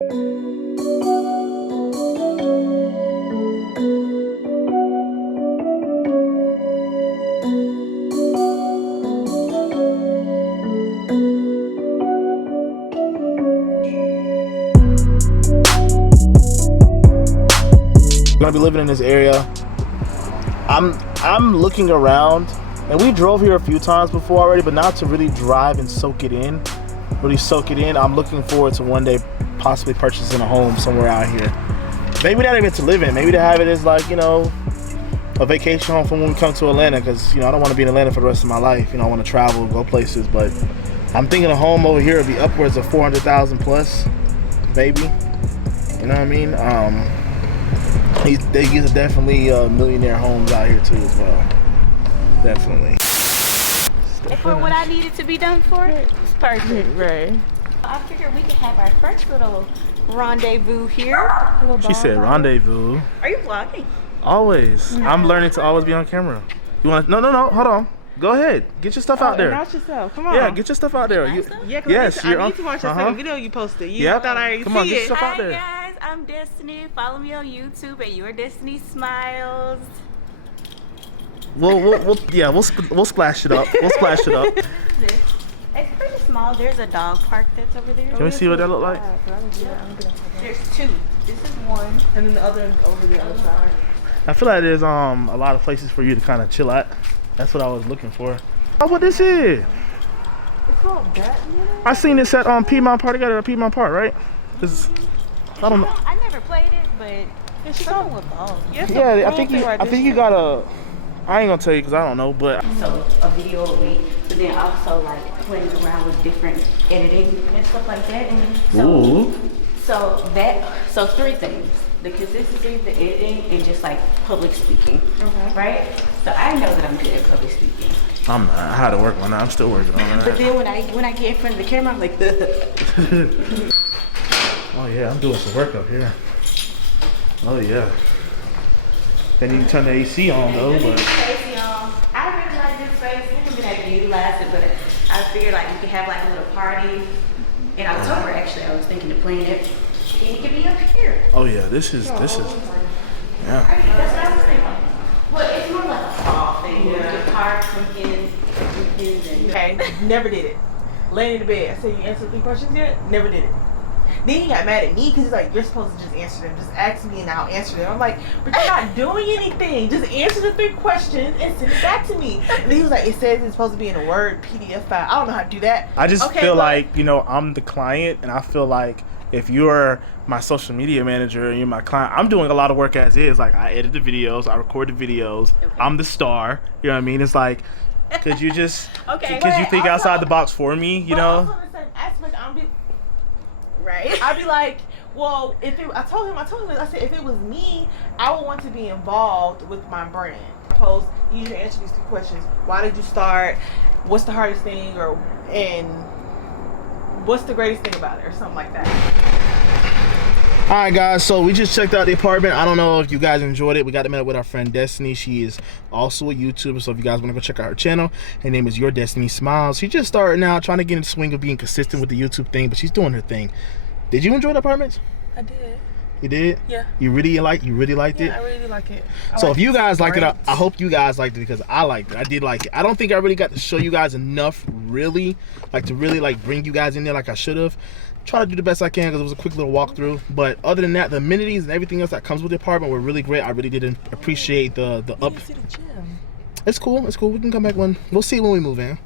Gonna be living in this area. I'm looking around, and we drove here a few times before already, but not to really drive and soak it in. I'm looking forward to one day possibly purchasing a home somewhere out here. Maybe not even to live in. Maybe to have it as, like, you know, a vacation home for when we come to Atlanta, because, you know, I don't want to be in Atlanta for the rest of my life. You know, I want to travel, go places, but I'm thinking a home over here would be upwards of 400,000 plus, maybe. You know what I mean? He's definitely millionaire homes out here too as well. Definitely. And for what I needed to be done for, it's perfect. Right. I figured we could have our first little rendezvous here. She said rendezvous. Are you vlogging? Always. I'm learning to always be on camera. You want to? No, hold on. Go ahead. Get your stuff out there. Announce yourself. Come on. Yeah, get your stuff out there. Yes, I need to watch that second video you posted. You thought I already Come on, see get your it. stuff out there. Hi guys, I'm Destiny. Follow me on YouTube at Your Destiny Smiles. We'll splash it up. We'll splash it up. It's pretty small. There's a dog park that's over there. Can we see what that look like? There's two. This is one. And then the other one's over the other side. I feel like there's a lot of places for you to kind of chill at. That's what I was looking for. Oh, what this is? It's called Bennii. I seen this at Piedmont Park. They got it at Piedmont Park, right? I don't know. I never played it, but something with dogs. Yeah, I think you got a. I ain't gonna tell you because I don't know, but So a video a week, but then also like playing around with different editing and stuff like that. And so three things: the consistency, the editing, and just like public speaking, right? So I know that I'm good at public speaking. I'm not. I had to work on that. I'm still working on that. But then when I get in front of the camera, I'm like, Oh yeah, I'm doing some work up here. Oh yeah. Then you can turn the AC on though, but. I really like this space. I haven't been able to utilize it, but I figured like we could have like a little party in October. Actually, I was thinking of planning it. And it could be up here. Oh yeah, this is. Yeah. That's what I was thinking. Well, it's more like a fall thing. You get cards from in. Okay, never did it. Laying in the bed. I said, you answered 3 questions yet? Never did it. Then he got mad at me because he's like, you're supposed to just answer them. Just ask me and I'll answer them. I'm like, but you're not doing anything. Just answer the 3 questions and send it back to me. And then he was like, it says it's supposed to be in a Word PDF file. I don't know how to do that. I just feel like, you know, I'm the client, and I feel like if you're my social media manager and you're my client, I'm doing a lot of work as is. Like, I edit the videos, I record the videos. Okay. I'm the star. You know what I mean? It's like, could you just, could you think also, outside the box for me, you know? Also in the same aspect, I'd be like, well, I told him, I said, if it was me, I would want to be involved with my brand. Post, you need to answer these 2 questions. Why did you start? What's the hardest thing? And what's the greatest thing about it? Or something like that. Alright guys, so we just checked out the apartment. I don't know if you guys enjoyed it. We got to meet up with our friend Destiny. She is also a YouTuber, so if you guys want to go check out her channel, her name is Your Destiny Smiles. She's just starting out, trying to get in the swing of being consistent with the YouTube thing, but she's doing her thing. Did you enjoy the apartments? I did. You did? Yeah. You really liked it? Yeah, I really like it. So if you guys liked it, I hope you guys liked it, because I liked it. I did like it. I don't think I really got to show you guys enough, really, like to really like bring you guys in there like I should have. Try to do the best I can because it was a quick little walkthrough. But other than that, the amenities and everything else that comes with the apartment were really great. I really did appreciate the up. See the gym. It's cool. It's cool. We can come back we'll see when we move in.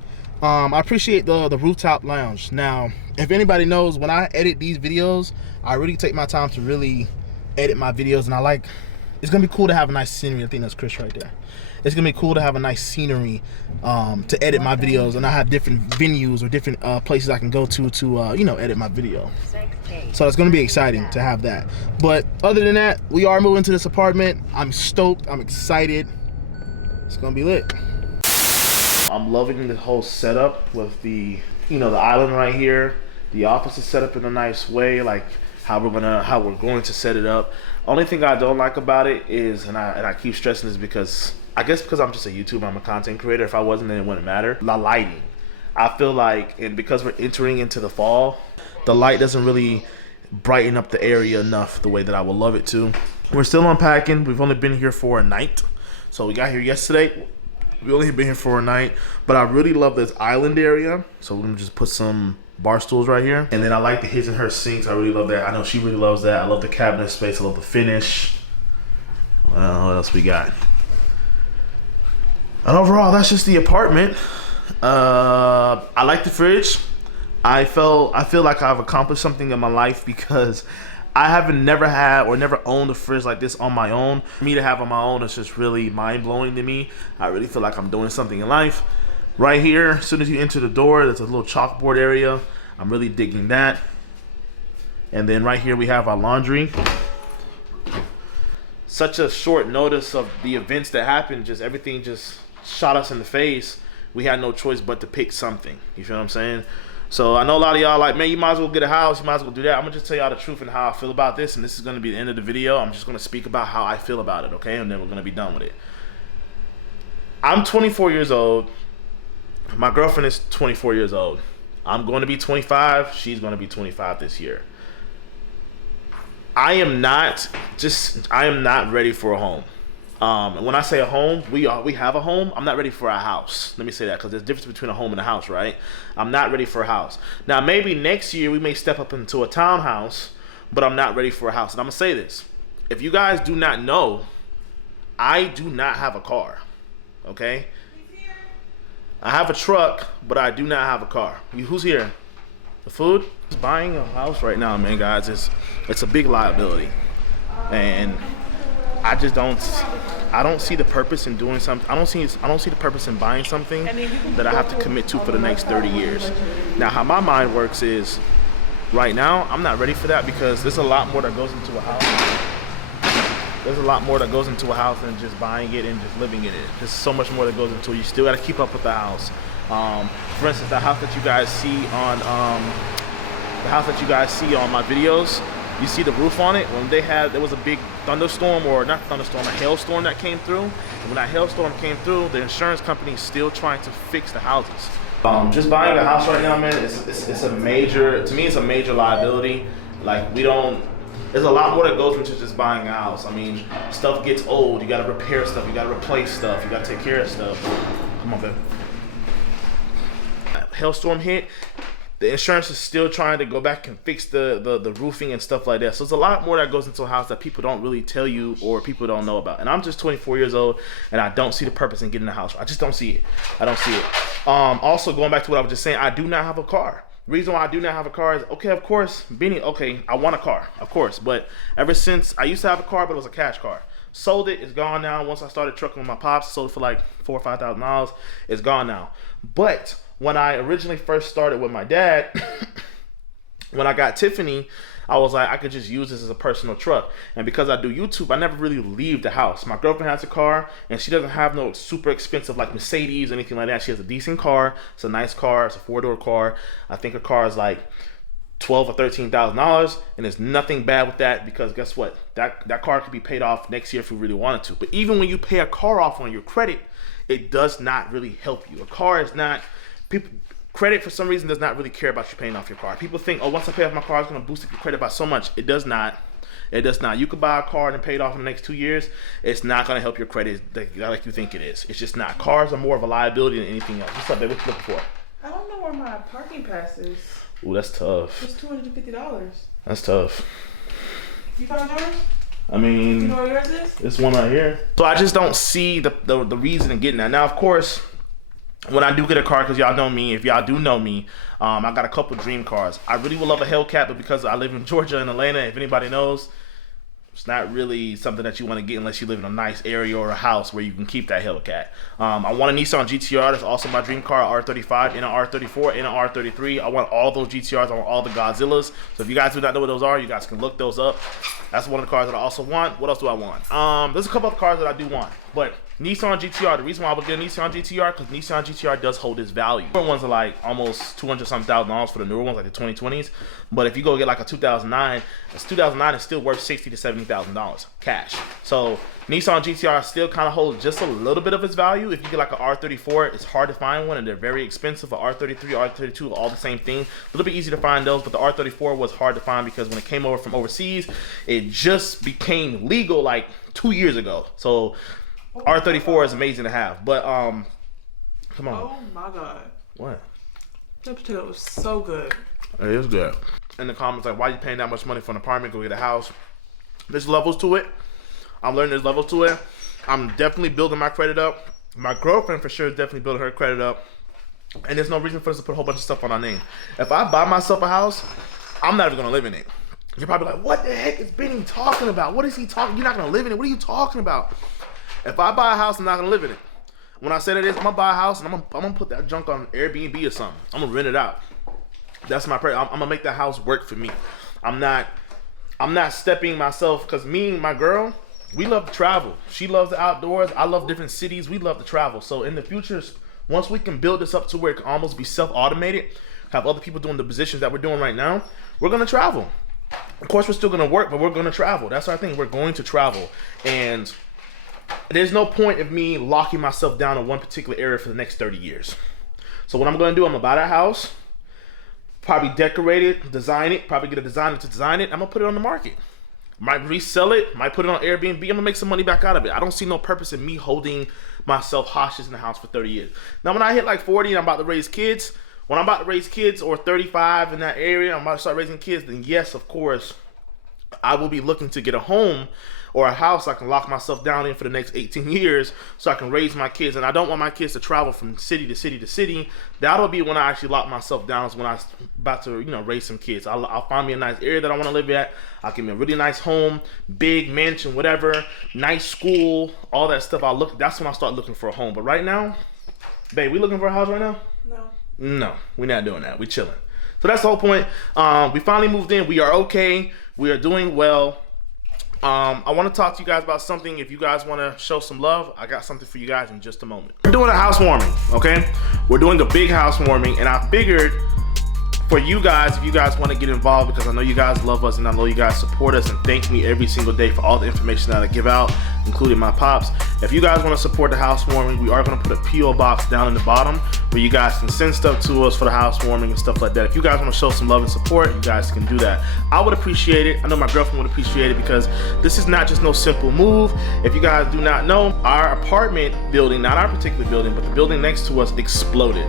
I appreciate the rooftop lounge. Now, if anybody knows, when I edit these videos, I really take my time to really edit my videos, and it's gonna be cool to have a nice scenery. I think that's Chris right there. It's gonna be cool to have a nice scenery to edit my videos, and I have different venues or different places I can go to you know, edit my video. So it's gonna be exciting to have that. But other than that, we are moving to this apartment. I'm stoked. I'm excited. It's gonna be lit. I'm loving the whole setup with the, you know, the island right here. The office is set up in a nice way, like how we're going to set it up. Only thing I don't like about it is, and I keep stressing this because I guess because I'm just a YouTuber, I'm a content creator. If I wasn't, then it wouldn't matter. The lighting. I feel like, and because we're entering into the fall, the light doesn't really brighten up the area enough the way that I would love it to. We're still unpacking. We've only been here for a night. So we got here yesterday. We only been here for a night, but I really love this island area. So we're gonna just put some bar stools right here. And then I like the his and her sinks. I really love that. I know she really loves that. I love the cabinet space. I love the finish. Well, what else we got? And overall, that's just the apartment. I like the fridge. I feel like I've accomplished something in my life because I haven't never had or never owned a fridge like this on my own. For me to have on my own, it's just really mind-blowing to me. I really feel like I'm doing something in life. Right here, as soon as you enter the door, there's a little chalkboard area. I'm really digging that. And then right here we have our laundry. Such a short notice of the events that happened, just everything just shot us in the face. We had no choice but to pick something. You feel what I'm saying? So I know a lot of y'all like, man, you might as well get a house, you might as well do that. I'm gonna just tell y'all the truth and how I feel about this, and this is gonna be the end of the video. I'm just gonna speak about how I feel about it, okay? And then we're gonna be done with it. I'm 24 years old. My girlfriend is 24 years old. I'm going to be 25. She's going to be 25 this year. I am not ready for a home. And when I say a home, we have a home. I'm not ready for a house. Let me say that, because there's a difference between a home and a house, right? I'm not ready for a house. Now, maybe next year we may step up into a townhouse, but I'm not ready for a house. And I'm going to say this. If you guys do not know, I do not have a car, okay? I have a truck, but I do not have a car. Who's here? The food? Buying a house right now, man, guys, it's a big liability. And I just don't see the purpose in doing something. I don't see the purpose in buying something that I have to commit to for the next 30 years. Now, how my mind works is right now, I'm not ready for that because there's a lot more that goes into a house. There's a lot more that goes into a house than just buying it and just living in it. There's so much more that goes into it. You still got to keep up with the house. For instance, the house that you guys see on my videos, you see the roof on it. When there was a big thunderstorm, or not thunderstorm, a hailstorm that came through. And when that hailstorm came through, the insurance company is still trying to fix the houses. Just buying a house right now, man, it's a major, to me, it's a major liability. Like, there's a lot more that goes into just buying a house. I mean, stuff gets old. You got to repair stuff. You got to replace stuff. You got to take care of stuff. Come on, babe. Hailstorm hit. The insurance is still trying to go back and fix the roofing and stuff like that. So there's a lot more that goes into a house that people don't really tell you or people don't know about. And I'm just 24 years old, and I don't see the purpose in getting a house. I just don't see it. I don't see it. Also, going back to what I was just saying, I do not have a car. The reason why I do not have a car is, okay, of course, Bennii, okay, I want a car, of course. But ever since, I used to have a car, but it was a cash car. Sold it, it's gone now. Once I started trucking with my pops, sold it for like $4,000 or $5,000. It's gone now. But when I originally first started with my dad, when I got Tiffany, I was like, I could just use this as a personal truck. And because I do YouTube, I never really leave the house. My girlfriend has a car, and she doesn't have no super expensive like Mercedes or anything like that. She has a decent car. It's a nice car. It's a 4-door car. I think her car is like $12,000 or $13,000, and there's nothing bad with that, because guess what? That car could be paid off next year if we really wanted to. But even when you pay a car off on your credit, it does not really help you. A car is not, credit for some reason does not really care about you paying off your car. People think, oh, once I pay off my car, it's going to boost your credit by so much. It does not. It does not. You could buy a car and pay it off in the next 2 years. It's not going to help your credit like you think it is. It's just not. Cars are more of a liability than anything else. What's up, babe? What you looking for? I don't know where my parking pass is. Ooh, that's tough. It's $250. That's tough. You found yours? I mean, you know where yours is? This one right here. So I just don't see the reason in getting that. Now, of course, when I do get a car, because y'all know me, if y'all do know me, I got a couple dream cars. I really would love a Hellcat, but because I live in Georgia and Atlanta, if anybody knows, it's not really something that you want to get unless you live in a nice area or a house where you can keep that Hellcat. I want a Nissan GTR. That's also my dream car, a R35, and an R34, and an R33. I want all those GTRs. I want all the Godzillas. So if you guys do not know what those are, you guys can look those up. That's one of the cars that I also want. What else do I want? There's a couple of cars that I do want, but Nissan GTR, the reason why I would get a Nissan GTR, because Nissan GTR does hold its value. The newer ones are like almost $200,000 for the newer ones, like the 2020s. But if you go get like a 2009, this 2009 is still worth $60,000 to $170,000 cash. So Nissan GTR still kind of holds just a little bit of its value. If you get like an R34, it's hard to find one, and they're very expensive. A R33, R32, all the same thing. A little bit easy to find those, but the R34 was hard to find because when it came over from overseas, it just became legal like 2 years ago. So R34 is amazing to have. But come on. Oh my god. What? That potato was so good. It is good. In the comments, like, why are you paying that much money for an apartment? Go get a house. There's levels to it. I'm learning there's levels to it. I'm definitely building my credit up. My girlfriend for sure is definitely building her credit up. And there's no reason for us to put a whole bunch of stuff on our name. If I buy myself a house, I'm not even gonna live in it. You're probably like, what the heck is Bennii talking about? What is he talking? You're not gonna live in it. What are you talking about? If I buy a house, I'm not gonna live in it. When I say that, I'm gonna buy a house and I'm gonna put that junk on Airbnb or something. I'm gonna rent it out. That's my prayer. I'm gonna make that house work for me. I'm not stepping myself, because me and my girl, we love to travel. She loves the outdoors. I love different cities. We love to travel. So in the future, once we can build this up to where it can almost be self-automated, have other people doing the positions that we're doing right now, we're gonna travel. Of course, we're still gonna work, but we're gonna travel. That's our thing. We're going to travel. And there's no point of me locking myself down in one particular area for the next 30 years. So what I'm gonna do, I'm gonna buy that house, probably decorate it, design it, probably get a designer to design it. I'm gonna put it on the market. Might resell it, might put it on Airbnb. I'm gonna make some money back out of it. I don't see no purpose in me holding myself hostage in the house for 30 years. Now, when I hit like 40 and I'm about to raise kids, when I'm about to raise kids, or 35 in that area, I'm about to start raising kids, then yes, of course, I will be looking to get a home or a house I can lock myself down in for the next 18 years so I can raise my kids. And I don't want my kids to travel from city to city to city. That'll be when I actually lock myself down, is when I'm about to, raise some kids. I'll find me a nice area that I want to live at. I'll give me a really nice home, big mansion, whatever, nice school, all that stuff. That's when I'll start looking for a home. But right now, babe, we looking for a house right now? No, we're not doing that. We chilling. So that's the whole point. We finally moved in. We are okay. We are doing well. I want to talk to you guys about something. If you guys want to show some love, I got something for you guys in just a moment. We're doing a housewarming, okay? We're doing a big housewarming, and I figured for you guys, if you guys want to get involved, because I know you guys love us and I know you guys support us and thank me every single day for all the information that I give out, including my pops. If you guys want to support the housewarming, we are going to put a P.O. box down in the bottom where you guys can send stuff to us for the housewarming and stuff like that. If you guys want to show some love and support, you guys can do that. I would appreciate it. I know my girlfriend would appreciate it, because this is not just no simple move. If you guys do not know, our apartment building, not our particular building, but the building next to us exploded,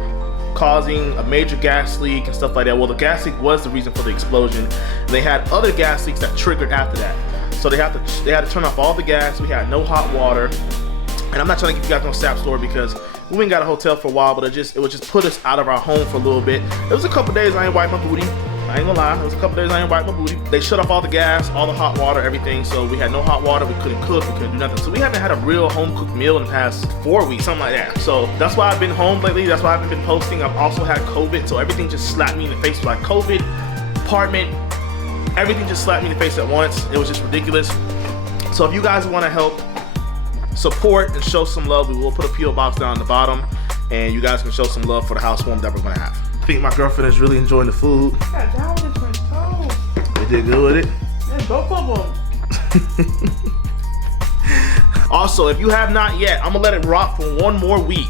causing a major gas leak and stuff like that. Well, the gas leak was the reason for the explosion. They had other gas leaks that triggered after that. So they had to turn off all the gas. We had no hot water. And I'm not trying to give you guys no sap story, because we ain't got a hotel for a while, but it would just put us out of our home for a little bit. There was a couple days I ain't wiped my booty. I ain't gonna lie, there was a couple days I ain't wiped my booty. They shut off all the gas, all the hot water, everything. So we had no hot water, we couldn't cook, we couldn't do nothing. So we haven't had a real home cooked meal in the past 4 weeks, something like that. So that's why I've been home lately. That's why I haven't been posting. I've also had COVID, so everything just slapped me in the face. Like COVID, apartment, everything just slapped me in the face at once. It was just ridiculous. So if you guys want to help support and show some love, we will put a P.O. box down at the bottom, and you guys can show some love for the housewarming that we're gonna have. I think my girlfriend is really enjoying the food. Got down with French toast. They did good with it. Yeah, both of them. Also, if you have not yet, I'm gonna let it rock for one more week.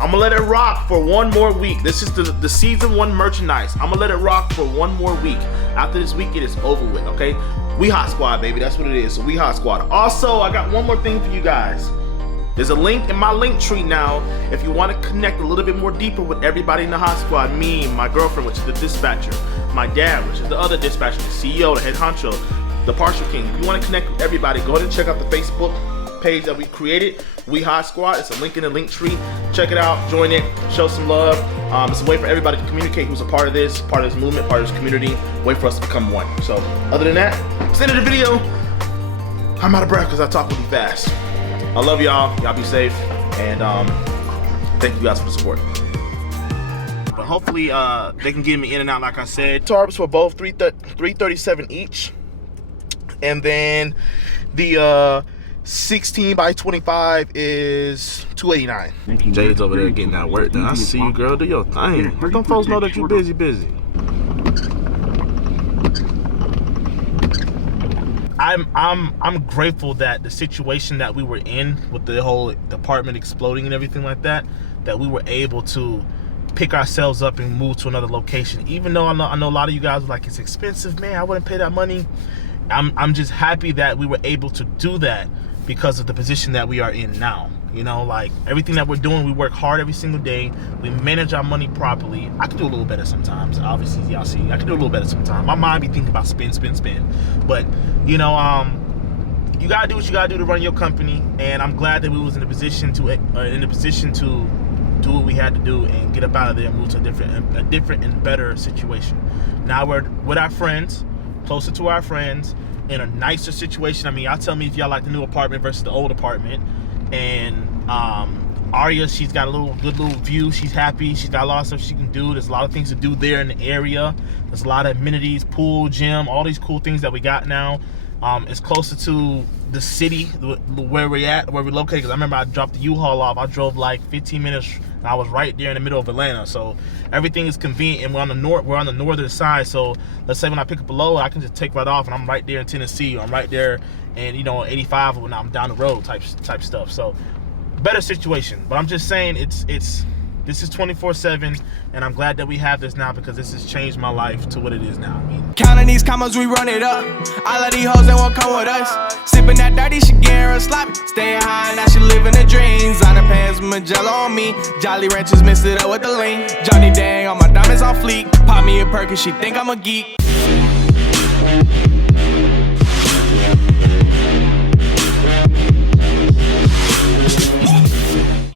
I'm gonna let it rock for one more week. This is the season 1 merchandise. I'm gonna let it rock for one more week. After this week, it is over with, okay? We Hot Squad, baby. That's what it is. So we Hot Squad. Also, I got one more thing for you guys. There's a link in my LINKTREE now if you want to connect a little bit more deeper with everybody in the Hot Squad. Me, my girlfriend, which is the dispatcher, my dad, which is the other dispatcher, the CEO, the head honcho, the partial king. If you want to connect with everybody, go ahead and check out the Facebook page that we created, We Hot Squad. It's a link in the LINKTREE. Check it out, join it, show some love. It's a way for everybody to communicate who's a part of this movement, part of this community, way for us to become one. So other than that, it's the end of the video. I'm out of breath because I talk really fast. I love y'all. Y'all be safe. And thank you guys for the support. But hopefully they can get me in and out like I said. Tarps for both $337 each. And then the 16 by 25 is $289. Jade's over there getting that work done. I see you, girl. Do your thing. Let them folks know that you're busy. I'm grateful that the situation that we were in with the whole department exploding and everything like that, that we were able to pick ourselves up and move to another location. Even though I know a lot of you guys were like, it's expensive, man, I wouldn't pay that money. I'm just happy that we were able to do that because of the position that we are in now. You know, like everything that we're doing, we work hard every single day. We manage our money properly. I could do a little better sometimes. Obviously, y'all see, I could do a little better sometimes. My mind be thinking about spin. But, you know, you gotta do what you gotta do to run your company. And I'm glad that we was in a position to do what we had to do and get up out of there and move to a different and better situation. Now we're with our friends, closer to our friends, in a nicer situation. I mean, y'all tell me if y'all like the new apartment versus the old apartment. And Aria, she's got a good little view. She's happy. She's got a lot of stuff she can do. There's a lot of things to do there in the area. There's a lot of amenities, pool, gym, all these cool things that we got now. It's closer to the city where we're located. Because I remember I dropped the U-Haul off. I drove like 15 minutes and I was right there in the middle of Atlanta. So everything is convenient, and we're on the northern side. So let's say when I pick up a load, I can just take right off and I'm right there in Tennessee, or I'm right there and, you know, 85 when I'm down the road type stuff. So better situation. But I'm just saying this is 24/7, and I'm glad that we have this now because this has changed my life to what it is now. I mean, counting these commas, we run it up. All of these hoes that won't come with us. Sipping that dirty, she getting real sloppy. Staying high, now she living the dreams. On her pants, Magello on me. Jolly Ranchers mixed it up with the lean. Johnny Dang, all my diamonds on fleek. Pop me a perk and she think I'm a geek.